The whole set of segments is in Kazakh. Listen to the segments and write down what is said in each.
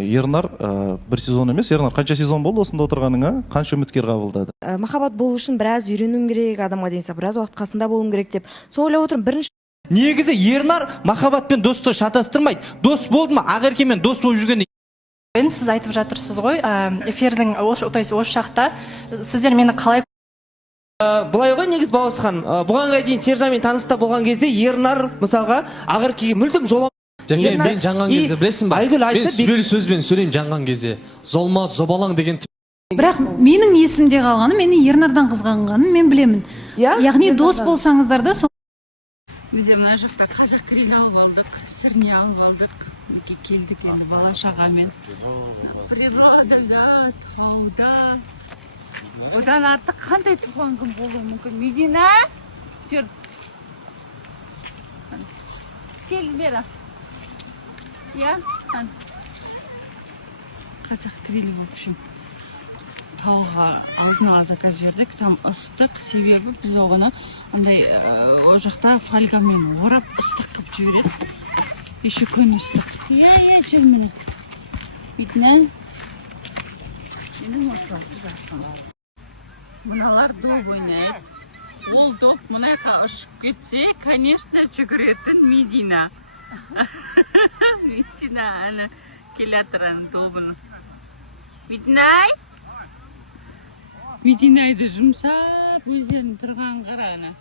Ернар бір сезон емес, Ернар қанша сезон болды осында отырғаныңа? Қанша үміткер қабылдады? Махаббат болу үшін біраз үйренуім керек, адамға дейін біраз уақыт қасында болуым керек деп. Сол ойлап отырмын. Бірінші Негізі Ернар махаббатпен досты шатастырмайды. Дос болды ма, Ақеркемен дос болып жүргенде. Сіз айтып жатырсыз ғой, эфирдің осы шақта сіздер мені қалай Бұлай ғой негіз Бауысхан, бұғанға дейін Сержанмен таныста болған кезде Ернар мысалға Ақеркеге мүлдем жоламады. Және мен жаңған кезде білесің ба? Мен сүбелі сөзбен сөйлеймін жаңған кезде. Золмат, зобалаң деген. Бірақ менің есімде қалғаны, мені Ернардан қызғанғанын мен білемін. Яғни дос болсаңыздар да сол. Біз мына жақта қазақ крен алып алдық, сірне алып алдық. Келдік енді бала шағамен. Природада, тауда. Одан артық қандай туған күн болуы мүмкін? Медина? Жүр. Кел бері. Я? Қазақ крені в общем. Тауға алдын ала заказ жердік. Там ыстық, себебі біз оғыны ондай о жақта фольгамен орап ыстық қып жібереді. Еще күн ыстық. Я жүр мені. Медина? Менің отсал, жасым. Мыналар доп ойнайды. Ол доп мұнайға ұшып кетсе, конечно, жүгіретін Медина. Медина, ана келатыран добын. Мединай? Мединайды жұмсап, өздерін тұрған қарағына.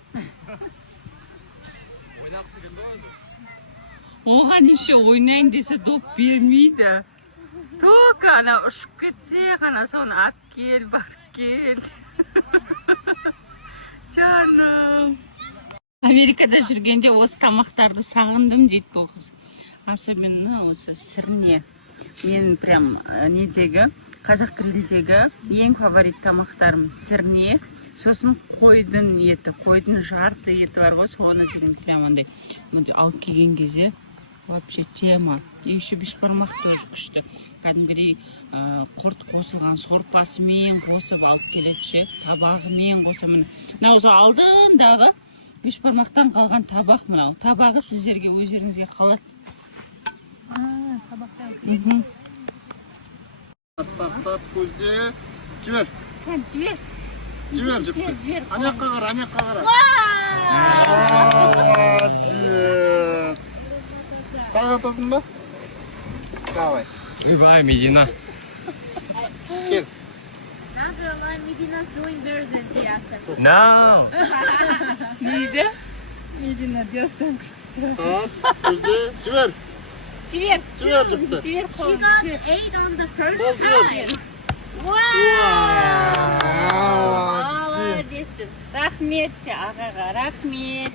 Оған еше ойнайын десе доп бермейді. Тока ана ұшып кетсе, ғана соны ап кел, бар кел. Жаным. Америкада жүргенде осы тамақтарды сағындым дейді бұл қыз. Особенно осы сірне. Мен прям недегі, қазақ грилдегі ең фаворит тамақтарым сірне. Сосын қойдың еті, қойдың жарты еті бар ғой, соны деген прям андай алып келген кезде вообще тема. Еще бешбармақ тоже күшті. Кәдімгідей құрт қосылған сорпасымен қосып алып келетші, табағымен қосып. Мынау осы алдындағы бешбармақтан қалған табақ мынау. Табағы сіздерге өздеріңізге қалады. табақта. Тап көзде. Жібер. Жібер. Жібер жіпті. Анаққа қара, анаққа қара. Молодец. Қай атасың ба? Давай. Ойбай, Медина. Кел. Medina's doing better than Diasa. No. Нейді? Медина Диастан күштісі. Тап көзде. Жібер. Жібер. Жібер жіпті. Жібер She қолын. got 8 on the first Бол жібер. time. Молодец. Рахмет ағаға, рахмет.